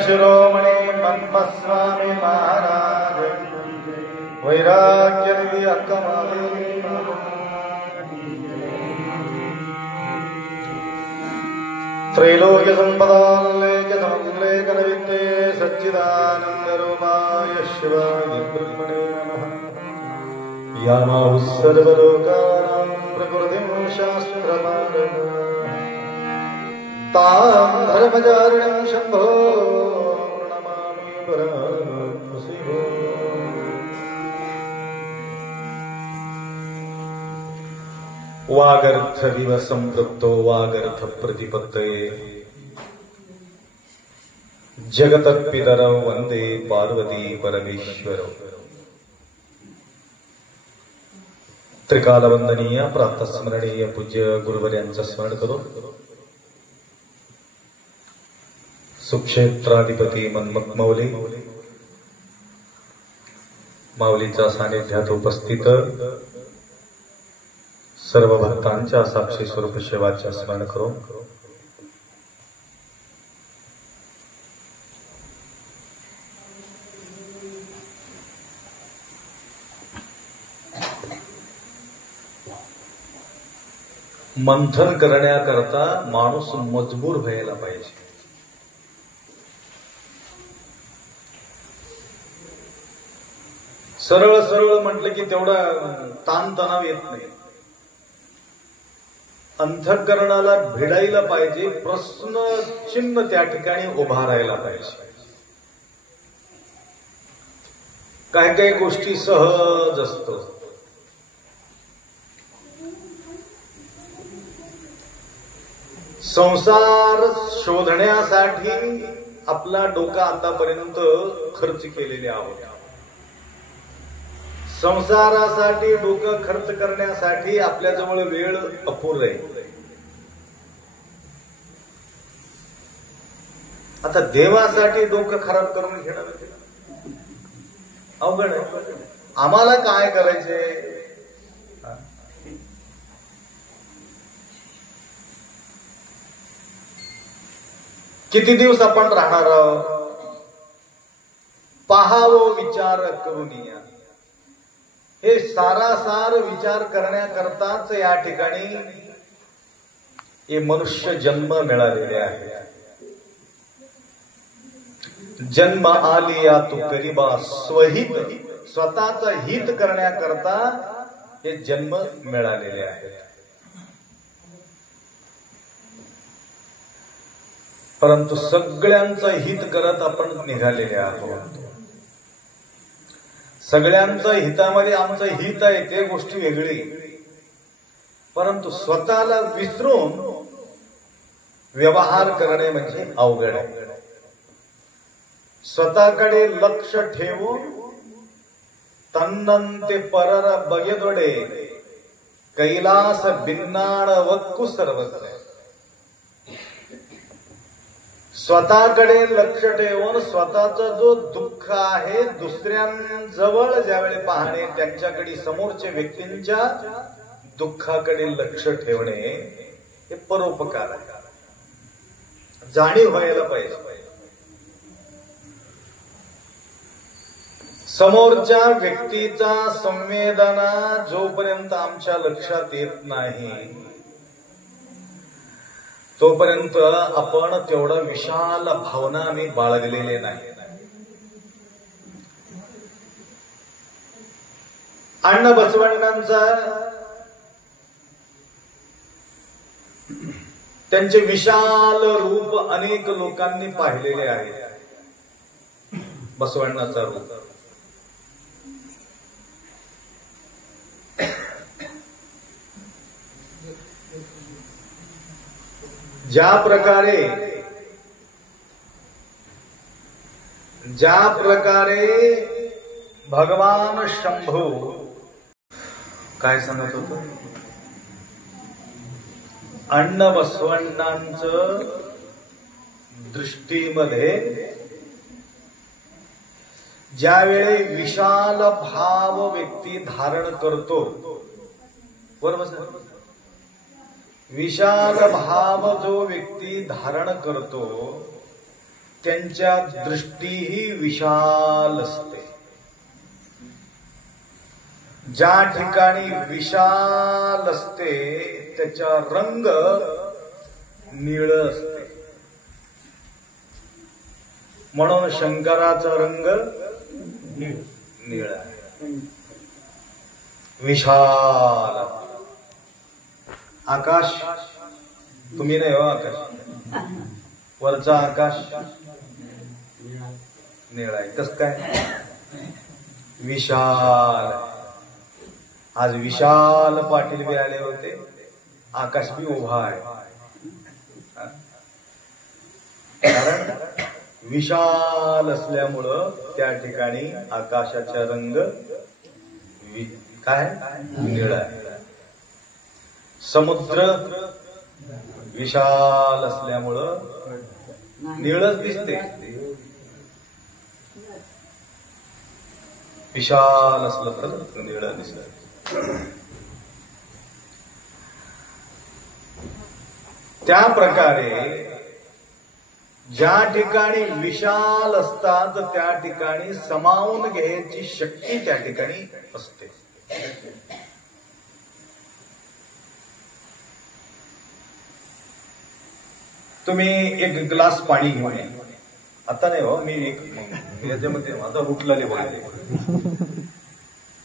शिरोमणि ब्रह्मस्वामी महाराज वैराग्य निधि त्रैलोक्य संपदाल्लेख समुल्लेखन विद्ये सच्चिदानंद रूपाय शिवाय ब्रह्मणे नमः। यामाहुः सर्वलोकानां प्रकृतिं शास्त्रपालनं तां धर्मचारिणं शम्भो प्रणमामि परमशिवो। वागर्थ दिव संपृक्तो वागर्थ प्रतिपत्तये जगतपितरौ वंदे पार्वती परमेश्वरौ। त्रिकाल वंदनीय प्रातस्मरणीय पूज्य गुरुवर्यांचं स्मरण करू। सुक्षेत्राधिपती मन्मथ माऊली माऊलीच्या सानिध्यात उपस्थित सर्व भक्तांच्या साक्षी स्वरूप सेवाच्या स्मरण करू। मंथन करण्याकरता माणूस मजबूर व्हायला पाहिजे। सरळ सरळ म्हटलं की तेवढा ताणतणाव येत नाही। अंतःकरणाला भिडायला पाहिजे, प्रश्न चिन्ह त्या ठिकाणी उभा राहायला पाहिजे। काही काही गोष्टी सहज असतो, संसार शोधण्यासाठी आपला डोका आतापर्यंत खर्च केलेले आहोत. संसारासाठी डोकं खर्च करण्यासाठी आपल्याजवळ वेळ अपुर आहे. आता देवासाठी डोकं खराब करून घेणं अवघड आहे. आम्हाला काय करायचंय? किती दिवस आपण राहणार आहोत? पाहावं विचार करून या. हे सारासार विचार करण्याकरताच या ठिकाणी हे मनुष्य जन्म मिळालेले आहे. जन्म आलिया तू करीबा स्वहित, स्वतःच हित करण्याकरता हे जन्म मिळालेले आहेत. परंतु सगळ्यांचं हित करत आपण निघालेले आहोत. सगळ्यांचं हितामध्ये आमचं हित आहे ते गोष्टी वेगळी, परंतु स्वतःला विसरून व्यवहार करणे म्हणजे अवघड आहे. स्वतःकडे लक्ष ठेवून तन्नंते परर बगेदोडे कैलास भिन्नाण वक्कु सर्वत्र. स्वतःकडे लक्ष ठेवून स्वतःचा जो दुःख आहे दुसऱ्यांजवळ ज्यावेळी पाहणे, त्यांच्याकडे समोरच्या व्यक्तींच्या दुःखाकडे लक्ष ठेवणे हे परोपकार आहे. जाणीव व्हायला पाहिजे. समोरच्या व्यक्तीचा संवेदना जोपर्यंत आमच्या लक्षात येत नाही तोपर्यंत आपण तेवढं विशाल भावना आम्ही बाळगलेले नाही. अण्णा बसवण्णांचा त्यांचे विशाल रूप अनेक लोकांनी पाहिलेले आहे. बसवण्णाचा रूप ज्या प्रकारे भगवान शंभू काय सांगत होत, अण्णा बसवण्णांचं दृष्टीमध्ये ज्यावेळी विशाल भाव व्यक्ती धारण करतो, बरोबर, विशाल भाव जो व्यक्ती धारण करतो त्यांच्या दृष्टीही विशाल असते. ज्या ठिकाणी विशाल असते त्याचा रंग निळ असते. म्हणून शंकराचा रंग निळा आहे. विशाल आकाश, तुम्ही नाही हो आकाश, वरचा आकाश निळा आहे. कस काय? विशाल. आज विशाल पाटील बी आले होते, आकाश बी उभा आहे. कारण विशाल असल्यामुळं त्या ठिकाणी आकाशाचा रंग काय निळा आहे. समुद्र विशाल असल्यामुळं निळच दिसते. विशाल असलं तर निळं दिसत. त्या प्रकारे ज्या ठिकाणी विशाल असतात त्या ठिकाणी समावून घ्यायची शक्ती त्या ठिकाणी असते. तुम्ही एक ग्लास पाणी घेऊन या. आता नाही हो, मी एक याच्यामध्ये माझा उठलेले बोलले,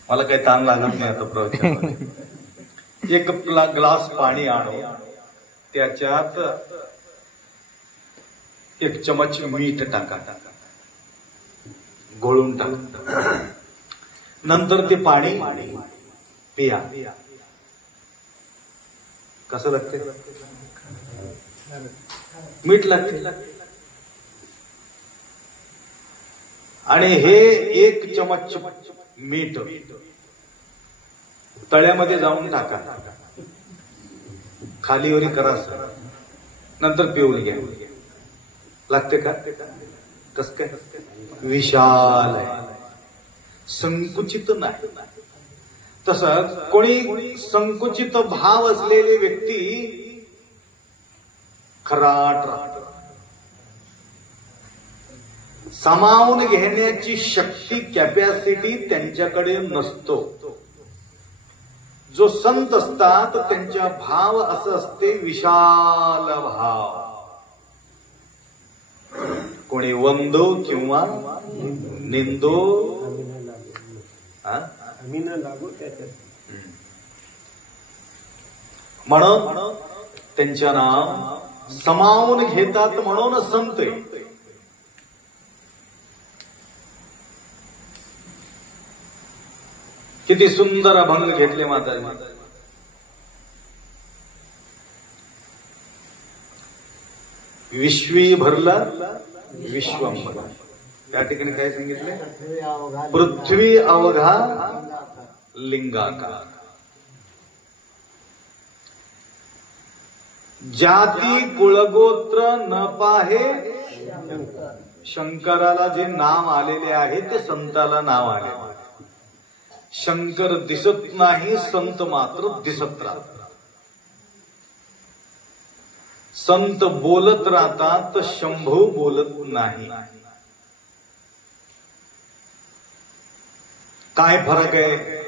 मला काही ताण लागत नाही आता प्रवचन. एक ग्लास पाणी आणू, त्याच्यात एक चमच मीठ टाका, घोळून टाका, नंतर ते पाणी पिया. कसं लागते? मीठ लागते. आणि हे 1 चमच मीठ तळ्यामध्ये जाऊन टाका, खालीवरी करा, नंतर पिऊन घ्या. लागते का? कस काय? विशाल आहे, संकुचित नाही. तसंच कोणी संकुचित भाव असलेली व्यक्ती खराट राहतो. सामावून घेण्याची शक्ती, कॅपॅसिटी त्यांच्याकडे नसतो. जो संत असतात त्यांच्या भाव असं असते विशाल भाव. कोणी वंदो किंवा निंदो, म्हणून त्यांच्या नाव समावून घेतात, म्हणून संत. किती सुंदर अभंग घेतले माताजी. विश्वी भरला विश्वंभर. त्या ठिकाणी काय सांगितले? पृथ्वी अवघा लिंगाकार. जाती कुळगोत्र न पाहे. शंकराला जे नाव आलेले आहे ते संताला नाव आले. शंकर दिसत नाही, संत मात्र दिसत राहतात. संत बोलत राहतात, शंभू बोलत नाही. काय फरक आहे?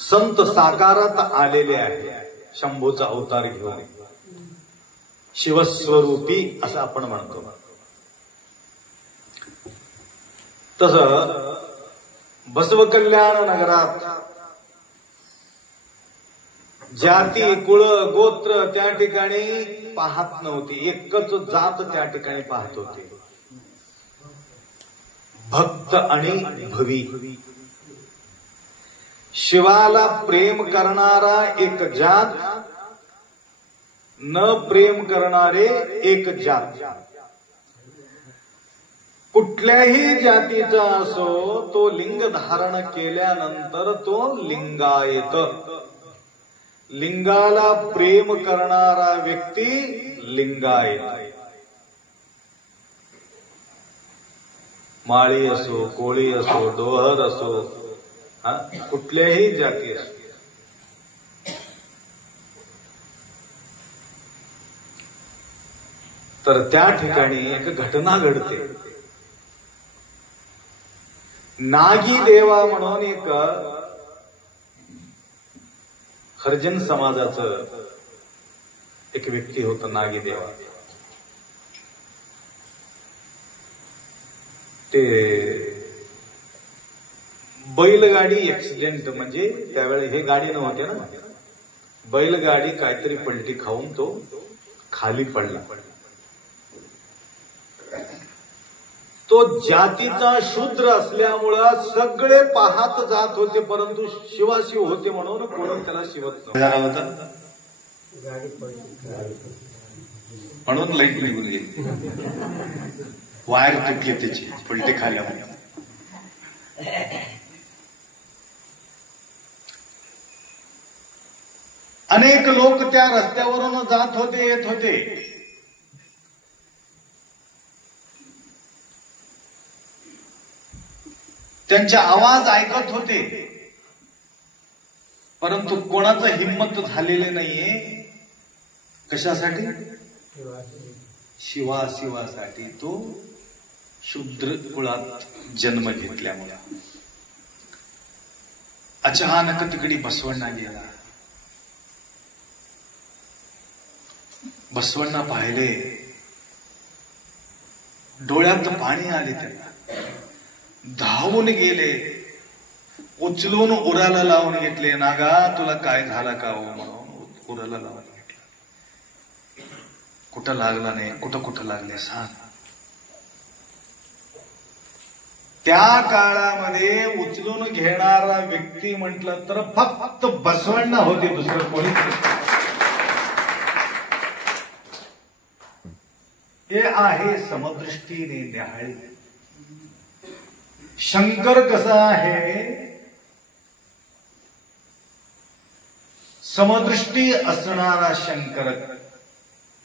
संत साकारात आलेले आहे, शंभूचा अवतार घेऊन, शिवस्वरूपी असं आपण म्हणतो. तसं बसव कल्याण नगरात जाती कुळ गोत्र त्या ठिकाणी पाहत नव्हती, एकच जात त्या ठिकाणी पाहत होते. भक्त आणि भवी. शिवाला प्रेम करणारा एक जात, न प्रेम करणारे एक जात. कुठल्याही जातीचा असो तो लिंग धारण केल्यानंतर तो लिंगायत. लिंगाला प्रेम करणारा व्यक्ती लिंगायत. माळी असो, कोळी असो, डोहर असो, कुठल्याही जाती असो. तर त्या ठिकाणी एक घटना घडते. नागी देवा म्हणून एक हरिजन समाजाचं एक व्यक्ती होतं, नागी देवा. ते बैलगाडी ऍक्सिडेंट, म्हणजे त्यावेळेस हे गाडी नव्हते ना, बैलगाडी काहीतरी पलटी खाऊन तो खाली पडला. तो जातीचा शूद्र असल्यामुळं सगळे पाहत जात होते, परंतु शिवाशिव होते म्हणून कोणी त्याला शिवत नव्हता. म्हणून लाईट निघून गेली, वायर तुटली त्याची पलटी खाल्यामुळे. अनेक लोक त्या रस्त्यावरून जात होते, येत होते. त्यांचे आवाज ऐकत होते, परंतु कोणाचं हिम्मत झालेले नाहीये. कशासाठी? शिवासाठी. तो शूद्र कुळात जन्म घेतल्यामुळे. अचानक तिकडे बसवण्णा गेला. बसवण्णा पाहिले, डोळ्यात पाणी आले. त्यांना धावून गेले, उचलून उराला लावून घेतले. नागा तुला काय झाला का हो म्हणून उराला लावून घेतलं. कुठं लागला नाही, कुठं लागले सांग. त्या काळामध्ये उचलून घेणारा व्यक्ती म्हटलं तर फक्त बसवण्णा होते, दुसरं कोणीच. हे आहे समदृष्टीने न्याहाळी. शंकर कसा आहे? समदृष्टी असणारा शंकर.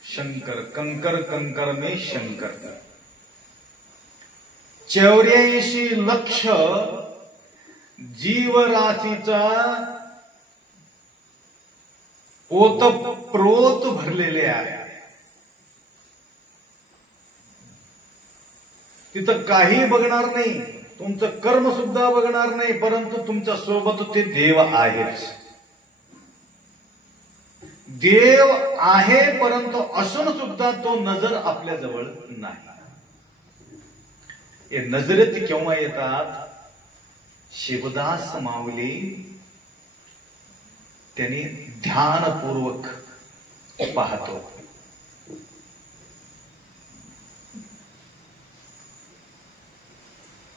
शंकर कंकर कंकर में शंकर. 84 लक्ष जीवराशीचा ओतप्रोत भरलेले आहे. तिथं काही बघणार नाही, तुमचं कर्म सुद्धा बघणार नाही, परंतु तुमच्या सोबत ते देव आहेच. देव आहे परंतु असून सुद्धा तो नजर आपल्या जवळ नाही. हे नजरेत केव्हा येतात? शिवदास माऊली त्यांनी ध्यानपूर्वक पाहतो.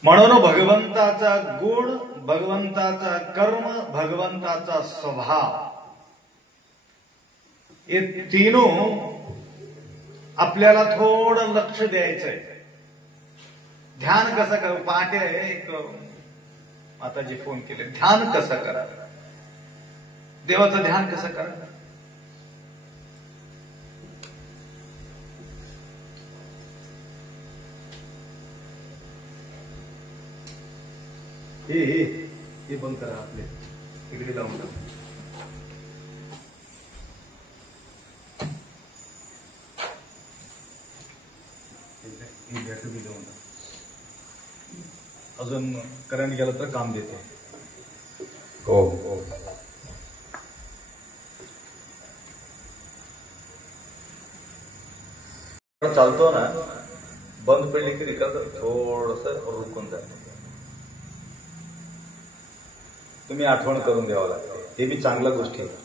म्हणून भगवंताचा गुण, भगवंताचा कर्म, भगवंताचा स्वभाव हे तीनों आपल्याला थोडं लक्ष द्यायचंय. ध्यान कसं करा? पहाटे एक माताजी फोन केले, ध्यान कसं करा? देवाचं ध्यान कसं करा? हे बंद करा, आपले इकडे लावून टाका. अजून करंट गेलं तर काम देते. हो हो. चालतो ना, बंद पडली की रिकाल थोडस रुकून जाते. तुम्ही आठवण करून द्यावं लागते. हे बी चांगल्या गोष्टी आहे,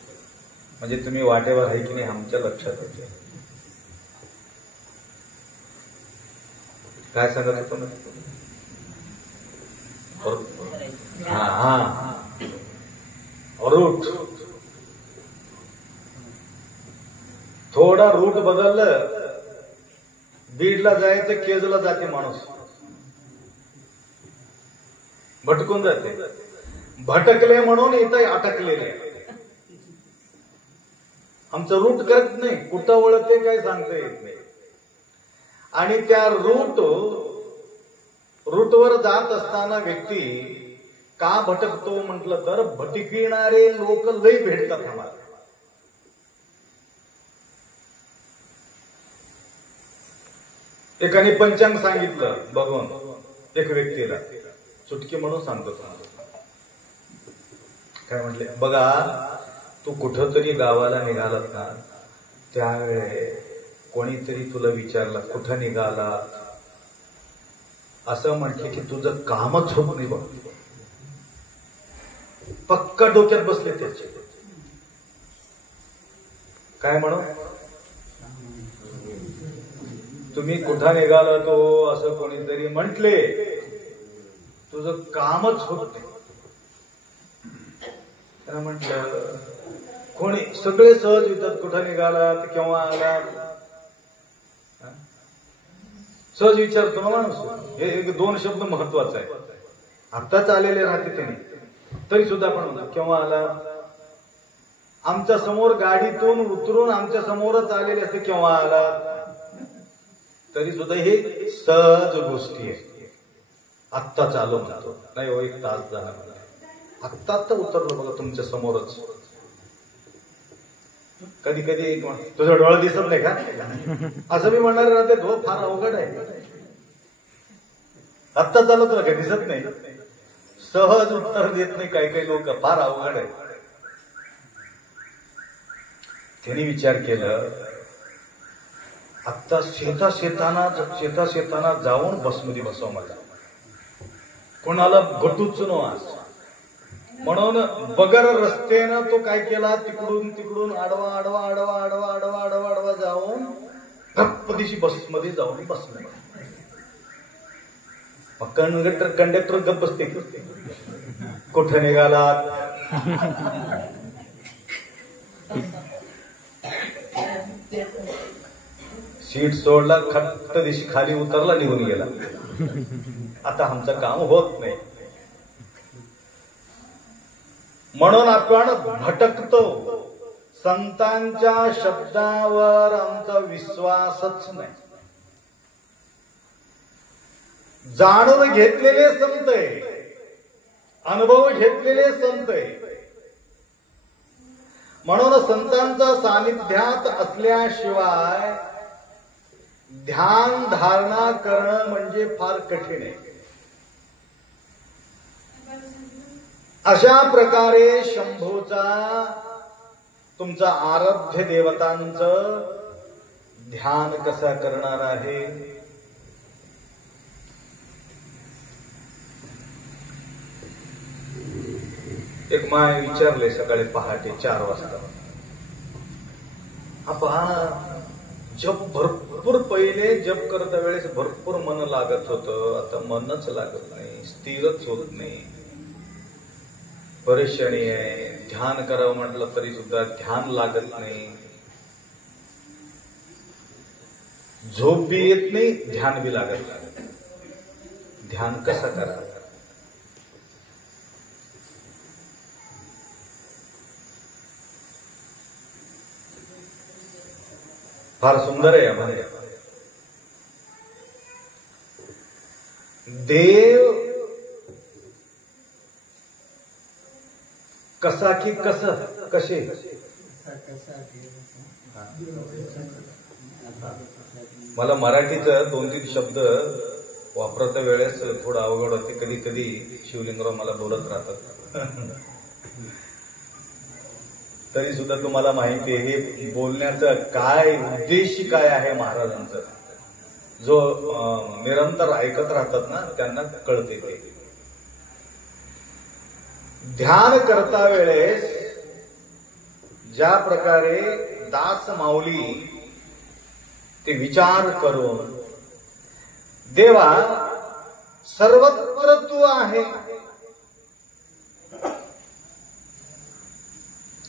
म्हणजे तुम्ही वाटेवर आहे की नाही आमच्या लक्षात येते. काय सांगत होतो ना? रूट. थोडा रूट बदललं, बीडला जायचं केजला जाते माणूस, भटकून जाते. भटकले म्हणून इथं अटकलेले. आमचं रूट करत नाही, कुठं वळते काय सांगता येत नाही. आणि त्या रूटवर जात असताना व्यक्ती का भटकतो म्हटलं तर भटकिणारे लोक लय भेटतात आम्हाला. एकाने पंचांग सांगितलं बघून एक व्यक्तीला, चुटकी म्हणून सांगतो काय म्हटले, बघा तू कुठंतरी गावाला निघालात ना, त्यावेळे कोणीतरी तुला विचारलं कुठं निघालात, असं म्हटले की तुझं कामच होत नाही बघ. पक्का डोक्यात बसले त्याचे. काय म्हणू, तुम्ही कुठं निघाला तो असं कोणीतरी म्हटले, तुझं कामच होत नाही. त्याला म्हटलं कोणी, सगळे सहज विचारतात कुठं निघालात, केव्हा आलात, सहज विचारतो ना माणूस. हे एक दोन शब्द महत्वाचा आहे. आत्ताच आलेले राहते त्याने, तरी सुद्धा आपण केव्हा आला, आमच्या समोर गाडीतून उतरून आमच्या समोरच आलेले असते, केव्हा आला, तरी सुद्धा हे सहज गोष्टी आहे. आत्ता चालू म्हणतो, नाही हो एक तास झाला, आत्ता उतरलो बघा तुमच्या समोरच. कधी कधी तुझं डोळा दिसत नाही का असं मी म्हणणार राहते. तो फार अवघड आहे. आत्ता चालू तुला काही दिसत नाही, सहज उत्तर देत नाही काही काही लोक, फार अवघड आहे. त्यांनी विचार केलं, आत्ता शेताना जाऊन बसमध्ये बसव मला, कोणाला घटूच नो आज. म्हणून बगर रस्त्यानं तो काय केला, तिकडून तिकडून आडवा आडवा आडवा आडवा आडवा आडवा आडवा जाऊन गप्पदिशी बसमध्ये जाऊन बसला. कंडक्टर गप्प बसते, कुठं निघालात, सीट सोडला, खट्ट दिशी खाली उतरला, निघून गेला. आता आमचं काम होत नाही. म्हणून आपण भटकतो. संतांच्या शब्दावर आमचा विश्वासच नाही. जाणून घेतलेले संत आहे, अनुभव घेतलेले संत आहे. म्हणून संतांच्या सानिध्यात असल्याशिवाय ध्यान धारणा करणं म्हणजे फार कठीण आहे. अशा प्रकारे शंभूचा, तुमचा आराध्य देवतांचं ध्यान कसा करणार आहे? एक माय विचारले सकाळी पहाटे 4 वाजता. आपण जप भरपूर पहिले जप करता वेळेस भरपूर मन लागत होतं, आता मनच लागत नाही, स्थिरच होत नाही, परेशानी आहे. ध्यान करावं म्हटलं तरी सुद्धा ध्यान लागत नाही, झोप बी येत नाही, ध्यान बी लागत नाही. ध्यान कसं करावं? फार सुंदर आहे आम्हाला. देव कसा की कसं, कसे? मला मराठीचं 2-3 शब्द वापरता वेळेस थोडं अवघड होते. कधी कधी शिवलिंगराव मला बोलत राहतात. तरी सुद्धा तुम्हाला माहिती आहे हे बोलण्याचं काय उद्देश काय आहे महाराजांचा, जो निरंतर ऐकत राहतात ना त्यांना कळते ते. ध्यान करता वेळेस ज्या प्रकारे दास माऊली ते विचार करून, देवा सर्वत्र तू आहे,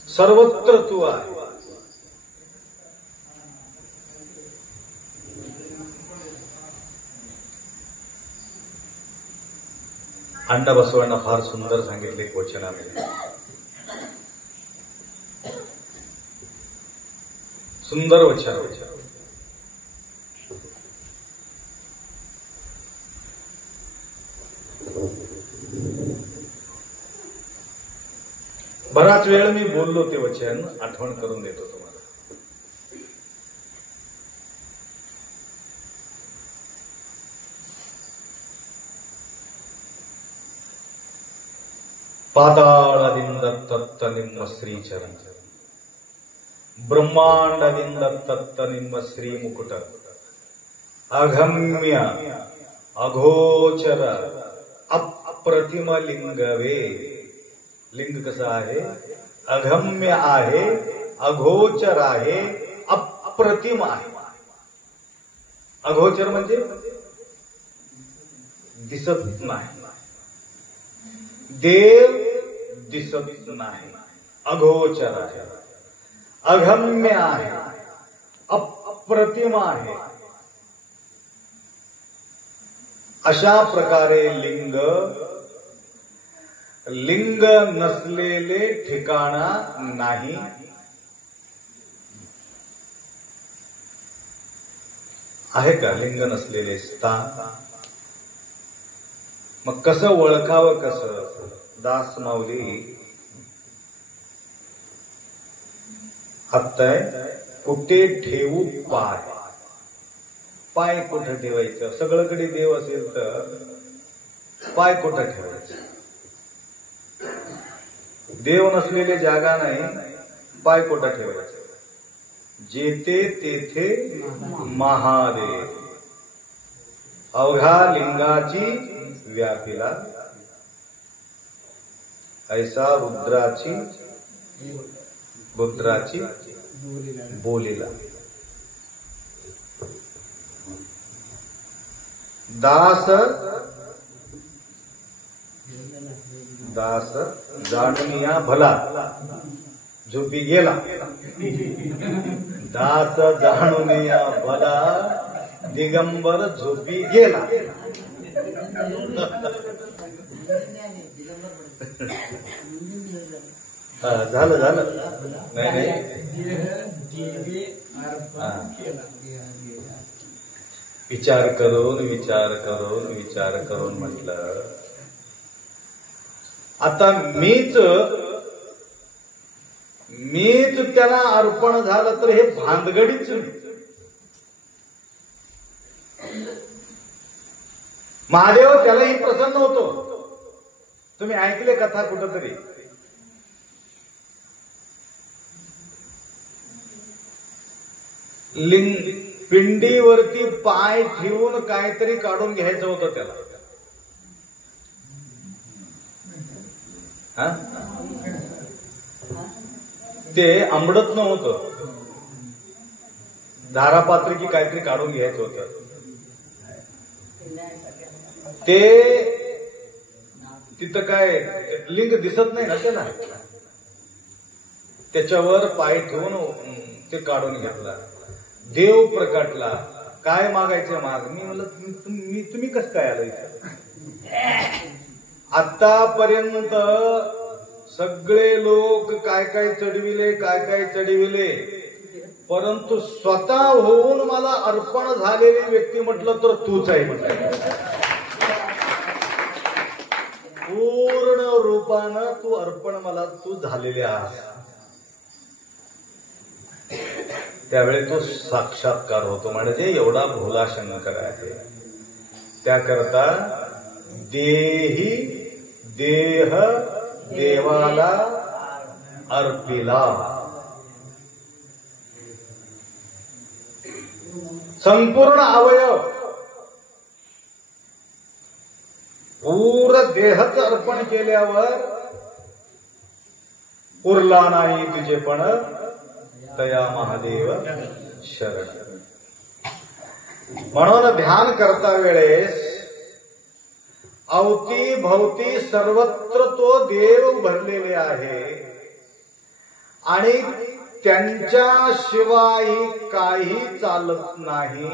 सर्वत्र तू आहे. अण्णा बसवांना फार सुंदर सांगितले एक वचनामध्ये, सुंदर वचन. बराच वेळ मी बोललो ते वचन, आठवण करून देतो तुम्हाला. पाताळादिंदत्तत्त निम्म श्रीचरण, ब्रह्मांडादिंदत्तत्त निम्म श्री मुकुट, अगम्य अघोचर अप्रतिम लिंगवे. लिंग कसं आहे? अगम्य आहे, अघोचर आहे, अप्रतिम आहे. अघोचर म्हणजे दिसत नाही, देव दिसत नाही, अघोचर आहे, अगम्य आहे, अप्रतिम आहे. अशा प्रकारे लिंग, लिंग नसलेले ठिकाणा नाही. आहे का लिंग नसलेले स्थान? मग कसं ओळखावं? कसं? दास माऊली आता कुठे ठेवू पाय? पाय कुठं ठेवायचं? सगळीकडे देव असेल तर पाय कुठं ठेवायचं? देव नसलेले जागा नाही, पाय कुठं ठेवायचं? जेथे तेथे महादेव, अवघा लिंगाची व्यापिला, ऐसा रुद्राची बोलिला. दास दास जाणून या भला, झोपी गेला. दास जाणून या भला दिगंबर झोपी गेला. झालं झालं नाही विचार करून म्हटलं आता मीच त्याला अर्पण झालं तर हे भानगडीच. महादेव त्यालाही प्रसन्न होतो. तुम्ही ऐकले कथा कुठंतरी, लिंग पिंडीवरती पाय ठेवून काहीतरी काढून घ्यायचं होतं त्याला. ते आंबडत नव्हतं, धारापात्र की काहीतरी काढून घ्यायचं होतं. ते तिथं काय लिंग दिसत नाही ना त्याला, त्याच्यावर पाय ठेवून ते काढून घेतला. देव प्रकटला. काय मागायचं माग. मी म्हणलं तुम्ही कसं काय आलं इथं. आतापर्यंत सगळे लोक काय काय चढविले, परंतु स्वतः होऊन मला अर्पण झालेली व्यक्ती म्हटलं तर तूच आहे म्हटलं. पूर्ण रूपानं तू अर्पण मला तू झालेले आहेस. त्यावेळी तो साक्षात्कार होतो. म्हणजे एवढा भोला शंकर आहे. त्याकरता देही देह देवाला अर्पिला. संपूर्ण अवयव पूर्ण देहच अर्पण केल्यावर उरला नाही तुझेपण तया महादेव शरण. म्हणून ध्यान करता वेळेस अवती भवती सर्वत्र तो देव भरलेले आहे आणि त्यांच्याशिवाय काही चालत नाही.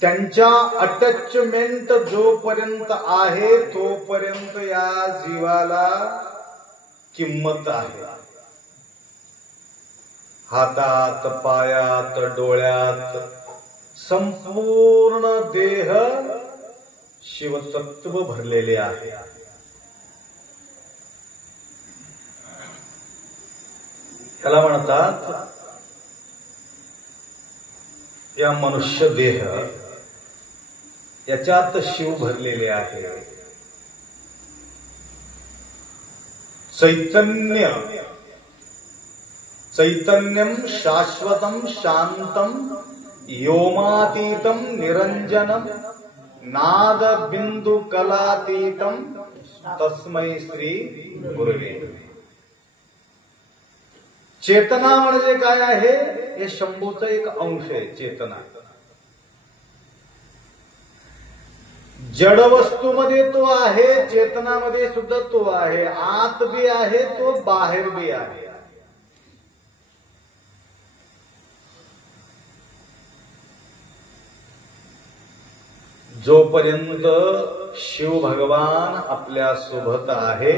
त्यांच्या अटॅचमेंट जोपर्यंत आहे तोपर्यंत या जीवाला किंमत आहे. हातात, पायात, डोळ्यात संपूर्ण देह शिवतत्व भरलेले आहे. त्याला म्हणतात या मनुष्य देह याच्यात शिव भरलेले आहे. चैतन्यम शाश्वतम शांतम योमातीतम निरंजनम नाद बिंदु कलातीतम तस्मै श्री गुरुवे. चेतना म्हणजे काय आहे. हे शंभूचा एक अंश आहे चेतना. जड वस्तूमध्ये तो आहे, चेतनामध्ये सुद्धा तो आहे. आत बी आहे तो, बाहेर बी आहे. जोपर्यंत शिव भगवान आपल्या सोबत आहे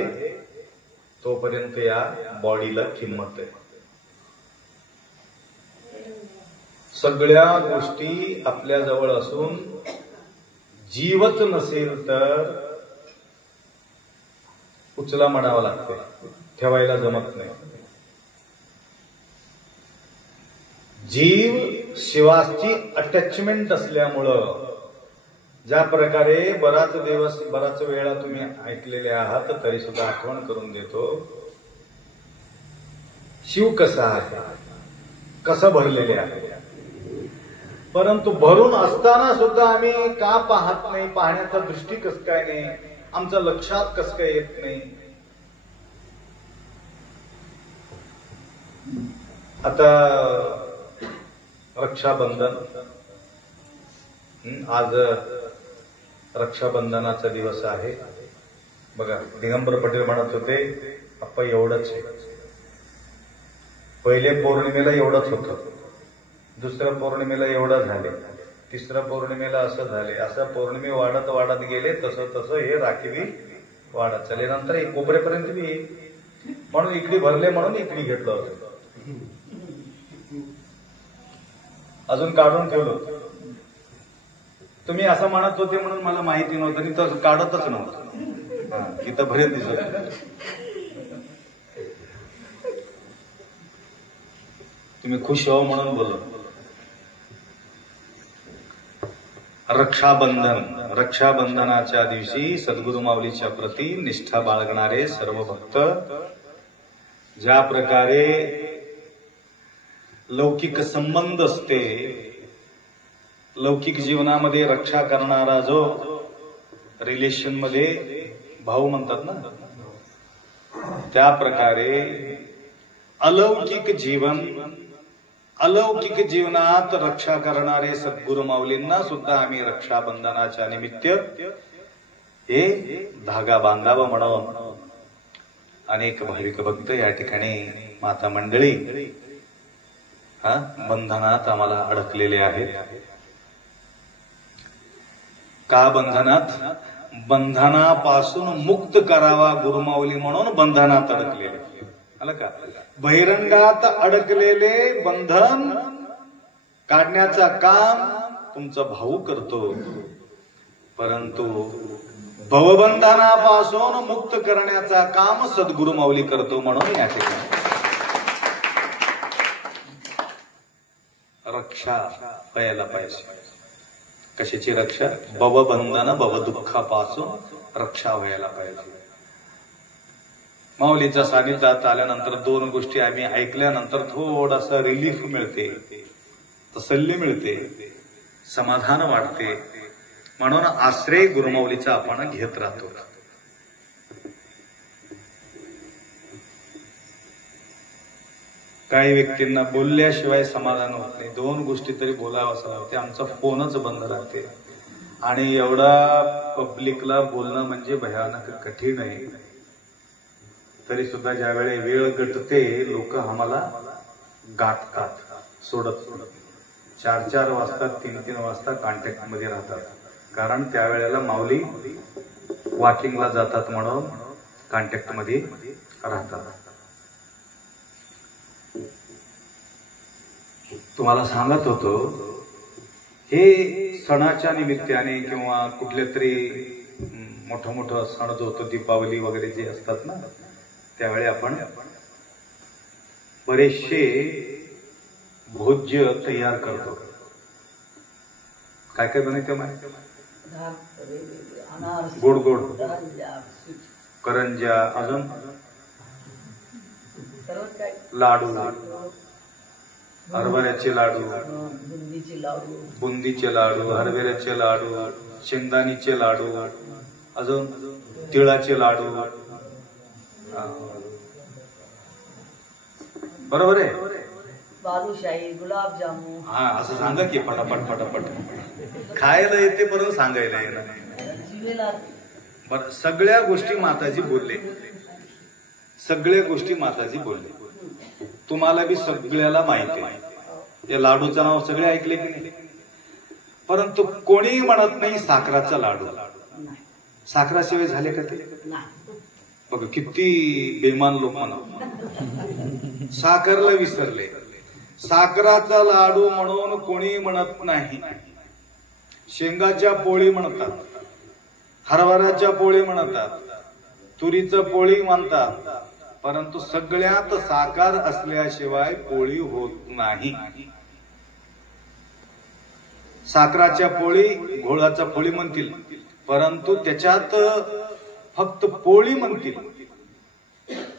तोपर्यंत या बॉडीला किंमत आहे. सगळ्या गोष्टी आपल्या जवळ असून जीवच नसेल तर उचला म्हणावं लागते, ठेवायला जमत नाही. जीव शिवाची अटॅचमेंट असल्यामुळं ज्या प्रकारे बराच वेळा तुम्ही ऐकलेले आहात तरी सुद्धा आठवण करून देतो. शिव कसा आहे, कसं भरलेले आहे. परंतु भरून असताना सुद्धा आम्ही का पाहत नाही, पाहण्याचा दृष्टी कसं काय नाही, आमच्या लक्षात कसं काय येत नाही. आता रक्षाबंधन, आज रक्षाबंधनाचा दिवस आहे. बघा दिगंबर पटेल म्हणत होते आप्पा एवढंच आहे. पहिले पौर्णिमेला एवढंच होतं, दुसऱ्या पौर्णिमेला एवढं झाले, तिसऱ्या पौर्णिमेला असं झाले, असं पौर्णिमे वाढत वाढत गेले, तसं तसं हे राखीबी वाढत चालले. नंतर एक कोपऱ्यापर्यंत बी येईल म्हणून इकडे भरले, म्हणून इकडे घेतलं होतं, अजून काढून ठेवलं होतं. तुम्ही असं म्हणत होते म्हणून मला माहिती नव्हतं, आणि तर काढतच नव्हतं. इथं भरेल दिसत. तुम्ही खुश हो म्हणून बोललो. रक्षाबंधन, रक्षाबंधनाच्या दिवशी सद्गुरु माऊलीच्या प्रती निष्ठा बाळगणारे सर्व भक्त ज्या प्रकारे लौकिक संबंध असते, लौकिक जीवनामध्ये रक्षा करणारा जो रिलेशन मध्ये भाऊ म्हणतात ना, त्या प्रकारे अलौकिक जीवन, अलौकिक जीवनात रक्षा करणारे सद्गुरु माऊलींना सुद्धा आम्ही रक्षाबंधनाच्या निमित्त हे धागा बांधावा म्हणून अनेक भाविक भक्त या ठिकाणी माता मंडळी बंधनात आम्हाला अडकलेले आहेत. का बंधनात? बंधनापासून मुक्त करावा गुरुमाऊली म्हणून बंधनात अडकलेले. आलं का? बहिरंगात अडकलेले बंधन काढण्याचा काम तुमचा भाऊ करतो, परंतु भवबंधनापासून मुक्त करण्याचा काम सद्गुरु माऊली करतो. म्हणून या ठिकाणी रक्षा व्हायला पाहिजे. कशाची रक्षा? भवबंधन भवदुःखापासून रक्षा व्हायला पाहिजे. माऊलीच्या सानिध्यात आल्यानंतर दोन गोष्टी आम्ही ऐकल्यानंतर थोडासा रिलीफ मिळते, तसल्ली मिळते, समाधान वाटते. म्हणून आश्रय गुरुमाऊलीचा आपण घेत राहतो. काही व्यक्तींना बोलल्याशिवाय समाधान होत नाही. दोन गोष्टी तरी बोलावं लागते. आमचा फोनच बंद राहते आणि एवढा पब्लिकला बोलणं म्हणजे भयानक कठीण आहे. तरी सुद्धा ज्यावेळी वेळ गटते लोक आम्हाला गाठतात, सोडत 4-4 वाजता 3-3 वाजता कॉन्टॅक्ट मध्ये राहतात. कारण त्यावेळेला माऊली वॉकिंगला जातात म्हणून कॉन्टॅक्ट मध्ये राहतात. तुम्हाला सांगत होतो, हे सणाच्या निमित्ताने किंवा कुठल्या तरी मोठं सण जो होतो, दीपावली वगैरे जे असतात ना, त्यावेळी आपण बरेचसे भोज्य तयार करतो. काय काय बनवते माहिती? गोड गोड करंज्या, अजून लाडू, हरभऱ्याचे लाडू, बुंदीचे लाडू, हरभऱ्याचे लाडू, शेंगदाणीचे लाडू, अजून तिळाचे लाडू. बरोबर आहे? बालुशाही, गुलाबजामुन. हा, असं सांगा की पटापट पटापट खायला येते, बरोबर सांगायला येणार. बरं, सगळ्या गोष्टी माताजी बोलले, सगळ्या गोष्टी माताजी बोलले. तुम्हाला बी सगळ्याला माहिती आहे. या लाडूचं नाव सगळे ऐकले की नाही? परंतु कोणी म्हणत नाही साखराचा लाडू. साखराशिवाय झाले का ते? बघ किती बेमान लोक म्हणत, साखरला विसरले. साखराचा लाडू म्हणून कोणी म्हणत नाही. शेंगाच्या पोळी म्हणतात, हरभऱ्याच्या पोळी म्हणतात, तुरीचं पोळी म्हणतात, परंतु सगळ्यात साखर असल्याशिवाय पोळी होत नाही. साखराच्या पोळी, घोळाच्या पोळी म्हणतील, परंतु त्याच्यात फक्त पोळी म्हणतील.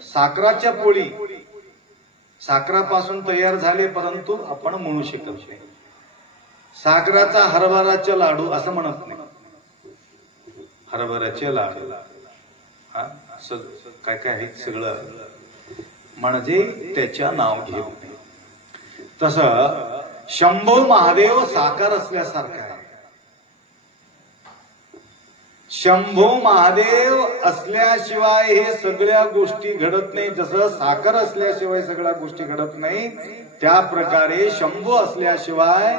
साखराच्या पोळी साखरापासून तयार झाले, परंतु आपण म्हणू शकत नाही. साखराचा हरभराचे लाडू असं म्हणत नाही. हरभऱ्याचे लाडू काय काय आहेत सगळं, म्हणजे त्याच्या नाव घेऊ. तसं शंभो महादेव साकार असल्यासारखं आहे. शंभू महादेव असल्याशिवाय हे सगळ्या गोष्टी घडत नाही. जसं साखर असल्याशिवाय सगळ्या गोष्टी घडत नाही, त्या प्रकारे शंभू असल्याशिवाय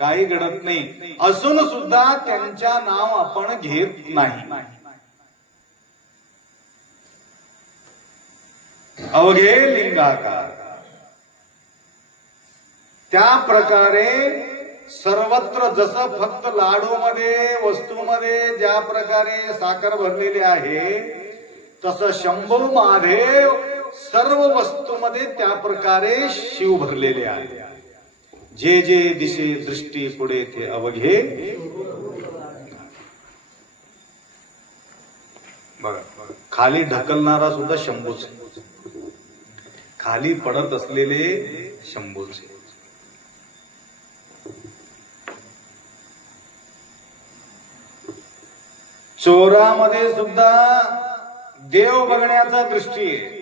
काही घडत नाही. असून सुद्धा त्यांच्या नाव आपण घेत नाही. अवघे लिंगाकार. त्या प्रकारे सर्वत्र जसं फक्त लाडूमध्ये वस्तूमध्ये ज्या प्रकारे साखर भरलेली आहे, तसं शंभू महादेव सर्व वस्तूमध्ये त्या प्रकारे शिव भरलेले आहे. जे जे दिशे दृष्टी पुढे ते अवघे. बघा, खाली ढकलणारा सुद्धा शंभूच, खाली पडत असलेले शंभूच. चोरामध्ये सुद्धा देव बघण्याचा दृष्टी आहे.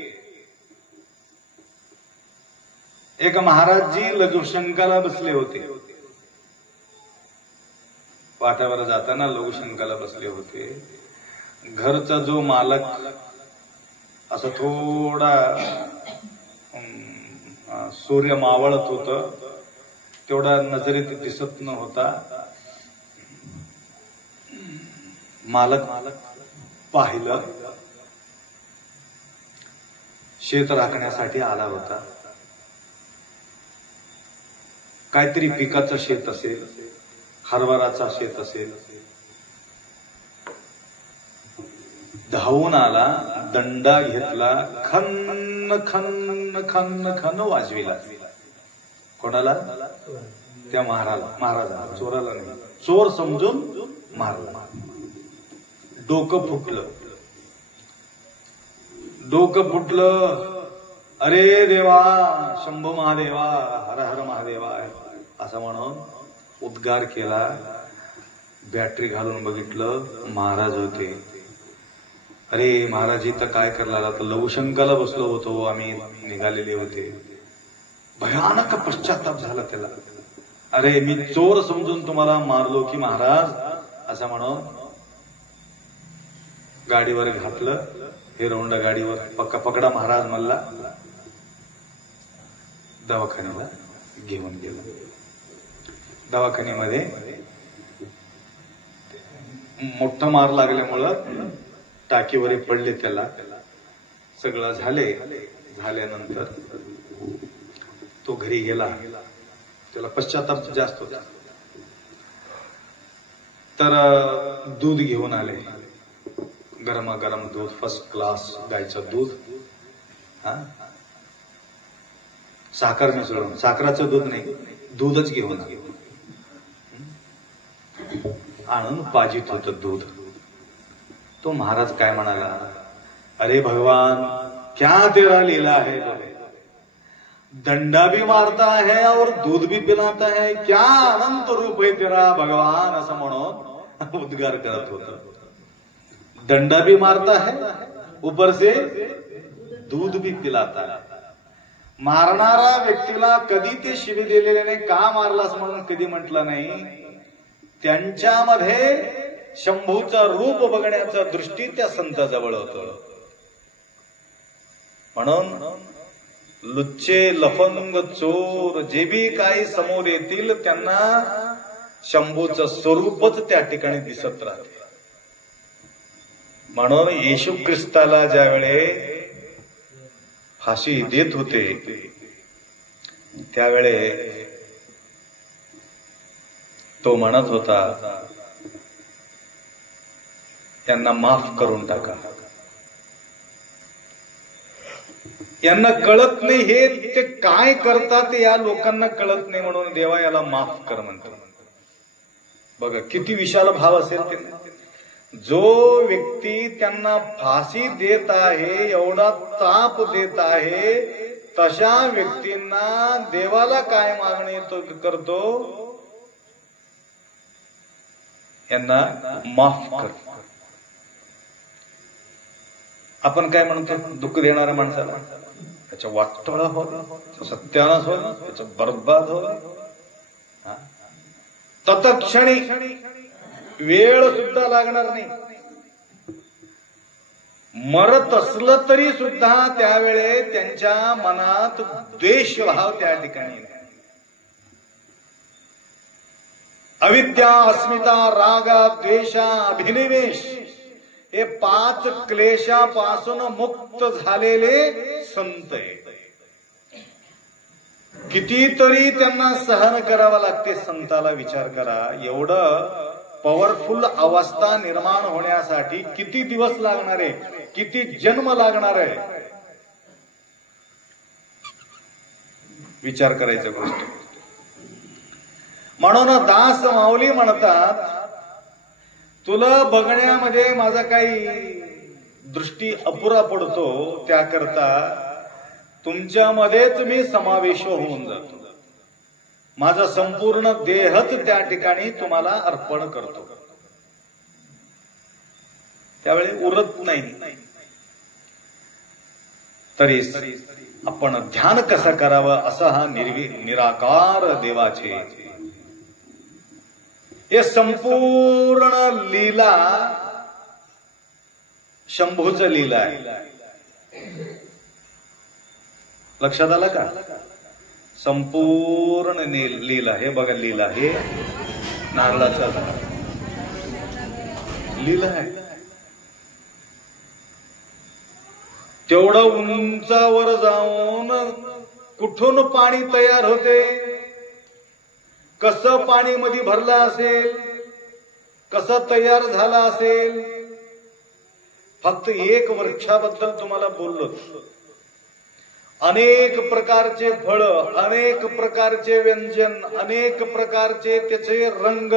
एक महाराजजी लघुशंकाला बसले होते. वाटावर जाताना लघुशंकाला बसले होते. घरचा जो मालक असं थोडा सूर्य मावळत होत, तेवढा नजरेत दिसत न होता. मालक पाहिलं, शेत राखण्यासाठी आला होता. काहीतरी पिकाचं शेत असेल, हरभराचा शेत असेल. धावून आला, दंडा घेतला, खन्न खन्न खन्न खन्न वाजविला. कोणाला? त्या महाराजाला. चोराला नाही, चोर समजून मारला. डोकं फुटलं, डोकं फुटलं. अरे देवा, शंभू महादेवा, हर हर महादेवा असं म्हणून उद्गार केला. बॅटरी घालून बघितलं, महाराज होते. अरे महाराज इथं काय करला? तर लघुशंकाला बसलो होतो आम्ही, निघालेले होते. भयानक पश्चाताप झाला त्याला. अरे मी चोर समजून तुम्हाला मारलो की महाराज, असं म्हणून गाडीवर घातलं. हिरोंडा गाडीवर पकडा महाराज मला, दवाखान्याला घेऊन गेलो. दवाखान्यामध्ये मोठा मार लागल्यामुळं टाकीवर पडले त्याला. सगळं झाल्यानंतर तो घरी गेला. त्याला पश्चाताप जास्त होता. तर दूध घेऊन आले, गरमागरम दूध, फर्स्ट क्लास गायचं दूध. साखर मिसळून, साखराचं दूध नाही, दूधच घेऊन आणून पाजित होतं दूध. तो महाराज काय म्हणाला? अरे भगवान, क्या तेरा लीला है, दंडा भी मारता है और दूध भी पिलाता है, क्या अनंत रूप है तेरा भगवान, असं म्हणून उद्गार करत होता. दंडा भी मारता है, ऊपर से दूध भी पिलाता है. मारणारा व्यक्तीला कधी ते शिवी दिलेले नाही, का मारलास म्हणून कधी म्हटलं नाही. त्यांच्यामध्ये शंभूचा रूप बघण्याचा दृष्टी त्या संताजवळ होतं. म्हणून लुच्चे, लफंग, चोर जे बी काही समोर येतील त्यांना शंभूचं स्वरूपच त्या ठिकाणी दिसत राहते. म्हणून येशू ख्रिस्ताला ज्यावेळे फाशी देत होते त्यावेळे तो म्हणत होता, यांना माफ करून टाका. यांना कळत नाही, हे ते काय करतात या लोकांना कळत नाही, म्हणून देवा याला माफ कर म्हणतो. बघा किती विशाल भाव असेल ते. जो व्यक्ती त्यांना फाशी देत आहे, एवढा ताप देत आहे, तशा व्यक्तींना देवाला काय मागणी करतो? यांना माफ कर. आपण काय म्हणतो? दुःख देणाऱ्या माणसाला त्याच्या वाटोळा हो, सत्यानाश हो, त्याचा बर्बाद हो. तत्क्षणी वेळ सुद्धा लागणार नाही. मरत असलं तरी सुद्धा त्यावेळे त्यांच्या मनात द्वेषभाव त्या ठिकाणी नाही. अविद्या, अस्मिता, रागा, द्वेषा, अभिनिवेश हे 5 क्लेशापासून मुक्त झालेले संत आहेत. कितीतरी त्यांना सहन करावं लागते संताला. विचार करा, एवढं पॉवरफुल अवस्था निर्माण होण्यासाठी किती दिवस लागणार आहे, किती जन्म लागणार आहे, विचार करायच्या गोष्टी. म्हणून दास माऊली म्हणतात, तुला बघण्यामध्ये माझा काही दृष्टी अपुरा पडतो, त्याकरता तुमच्यामध्येच मी समावेश होऊन जातो. माझा संपूर्ण देहच त्या ठिकाणी तुम्हाला अर्पण करतो. त्यावेळी उरत नाही. तरी आपण ध्यान कसं करावं, असा हा निराकार देवाचे हे संपूर्ण लीला शंभूच लीला आहे. लक्षात आलं का? संपूर्ण लीला. हे बघा, लीला हे नारळाचा लीला आहे. तेवढं उंचावर जाऊन कुठून पाणी तयार होते, कसं पाणी मध्ये भरलं असेल, कसं तयार झालं असेल. फक्त एक वृक्षाबद्दल तुम्हाला बोललो. अनेक प्रकारचे फळ, अनेक प्रकारचे व्यंजन, अनेक प्रकारचे त्याचे रंग,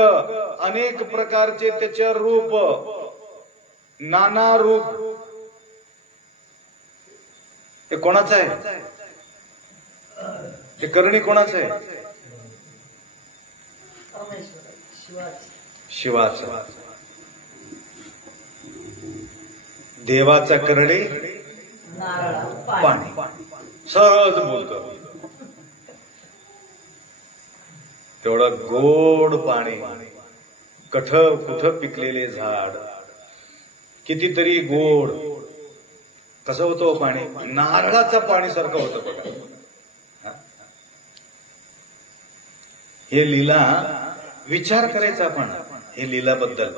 अनेक प्रकारचे त्याचे रूप, नाना रूप. हे कोणाचं आहे? हे करणी कोणाचं आहे? शिवाचं. देवाचा करणे पाणी. सहज बोलतो. तेवढं गोड पाणी. कुठं पिकलेले झाड, कितीतरी गोड. कसं होतं पाणी? नारळाचं पाणी सारखं होतं बघा. हे लीला विचार करायचा आपण, हे लीलाबद्दल.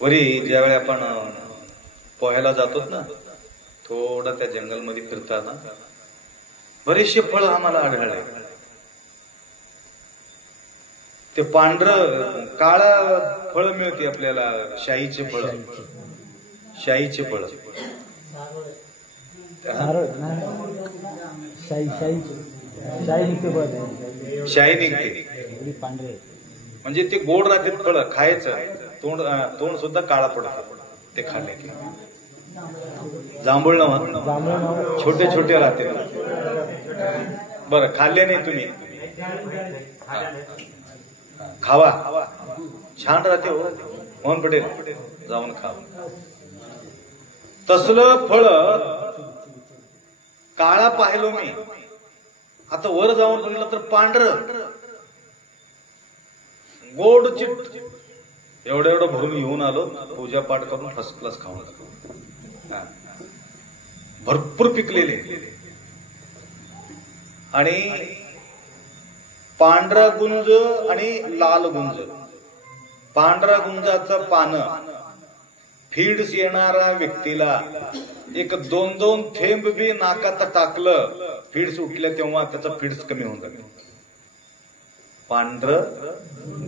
वरी ज्यावेळी आपण पोहायला जातो ना, थोडं त्या जंगलमध्ये फिरताना बरेचसे फळ आम्हाला आढळले. ते पांढरं काळा फळ मिळते आपल्याला, शाईचे फळ. शाईचे फळ, शाई निघते. म्हणजे ते गोड राहते फळ, खायचं. तोंड सुद्धा काळा पडतं ते खाल्ले की. जांभूळ ना, छोटे छोटे राहते. बरं, खाल्ले नाही तुम्ही? खावा, छान राहते हो. मोहन पटेल, जाऊन खावा. तसलं फळ काळा पाहिलो मी. आता वर जाऊन बघितलं तर पांढरं गोड चिट. एवढं भरून घेऊन आलो, पूजा पाठ करून फर्स्ट क्लास खाऊन. भरपूर पिकलेले. आणि पांढरा गुंज आणि लाल गुंज. पांढरा गुंजाचं पानं फीड्स येणाऱ्या व्यक्तीला 1-2 थेंब बी नाकात टाकलं, फीड्स उठल्या तेव्हा त्याचं फीड्स कमी होऊन जाते. पांढरं